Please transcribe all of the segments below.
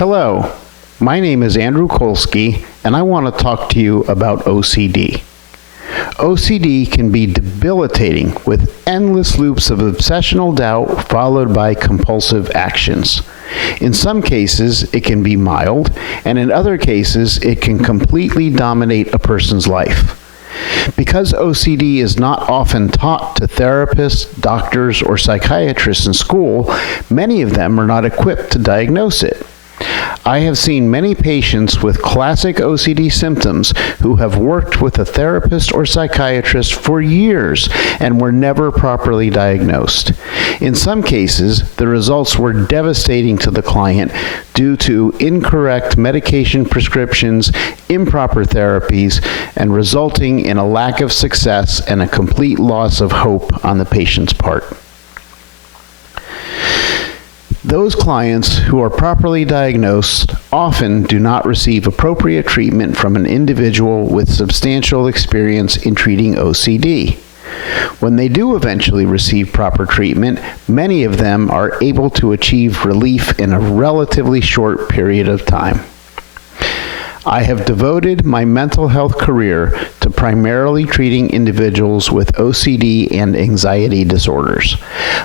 Hello, my name is Andrew Colsky, and I want to talk to you about OCD. OCD can be debilitating with endless loops of obsessional doubt followed by compulsive actions. In some cases, it can be mild, and in other cases, it can completely dominate a person's life. Because OCD is not often taught to therapists, doctors, or psychiatrists in school, many of them are not equipped to diagnose it. I have seen many patients with classic OCD symptoms who have worked with a therapist or psychiatrist for years and were never properly diagnosed. In some cases, the results were devastating to the client due to incorrect medication prescriptions, improper therapies, and resulting in a lack of success and a complete loss of hope on the patient's part. Those clients who are properly diagnosed often do not receive appropriate treatment from an individual with substantial experience in treating OCD. When they do eventually receive proper treatment, many of them are able to achieve relief in a relatively short period of time. I have devoted my mental health career to primarily treating individuals with OCD and anxiety disorders.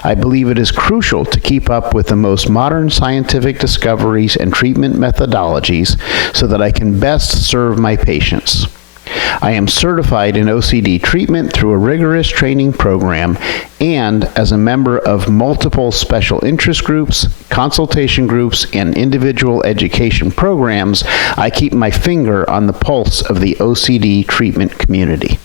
I believe it is crucial to keep up with the most modern scientific discoveries and treatment methodologies so that I can best serve my patients. I am certified in OCD treatment through a rigorous training program and as a member of multiple special interest groups, consultation groups, and individual education programs. I keep my finger on the pulse of the OCD treatment community.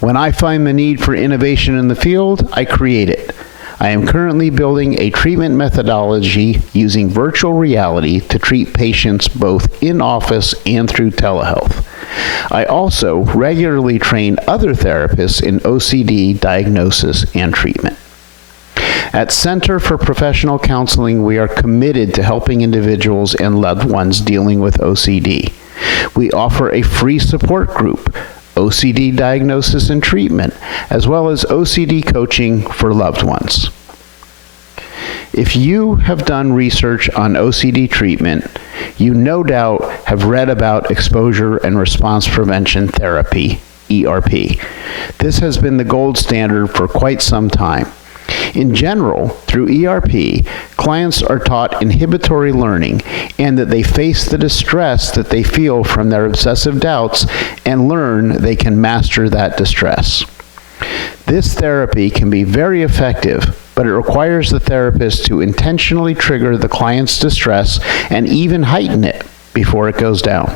When I find the need for innovation in the field, I create it. I am currently building a treatment methodology using virtual reality to treat patients both in office and through telehealth. I also regularly train other therapists in OCD diagnosis and treatment. At Center for Professional Counseling, we are committed to helping individuals and loved ones dealing with OCD. We offer a free support group, OCD diagnosis and treatment, as well as OCD coaching for loved ones. If you have done research on OCD treatment, you no doubt have read about exposure and response prevention therapy, ERP. This has been the gold standard for quite some time. In general, through ERP, clients are taught inhibitory learning and that they face the distress that they feel from their obsessive doubts and learn they can master that distress. This therapy can be very effective, but it requires the therapist to intentionally trigger the client's distress and even heighten it before it goes down.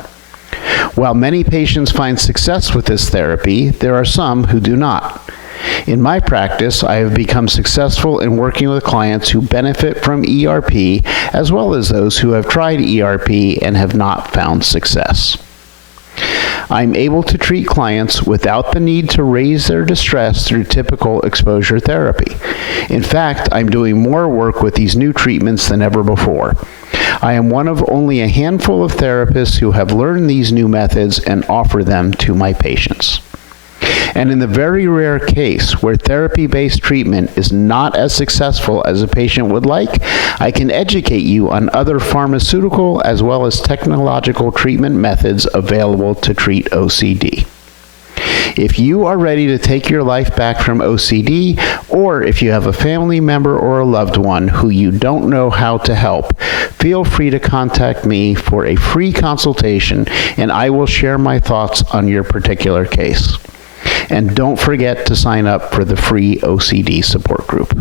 While many patients find success with this therapy, there are some who do not. In my practice, I have become successful in working with clients who benefit from ERP, as well as those who have tried ERP and have not found success. I'm able to treat clients without the need to raise their distress through typical exposure therapy. In fact, I'm doing more work with these new treatments than ever before. I am one of only a handful of therapists who have learned these new methods and offer them to my patients. And in the very rare case where therapy-based treatment is not as successful as a patient would like, I can educate you on other pharmaceutical as well as technological treatment methods available to treat OCD. If you are ready to take your life back from OCD, or if you have a family member or a loved one who you don't know how to help, feel free to contact me for a free consultation and I will share my thoughts on your particular case. And don't forget to sign up for the free OCD support group.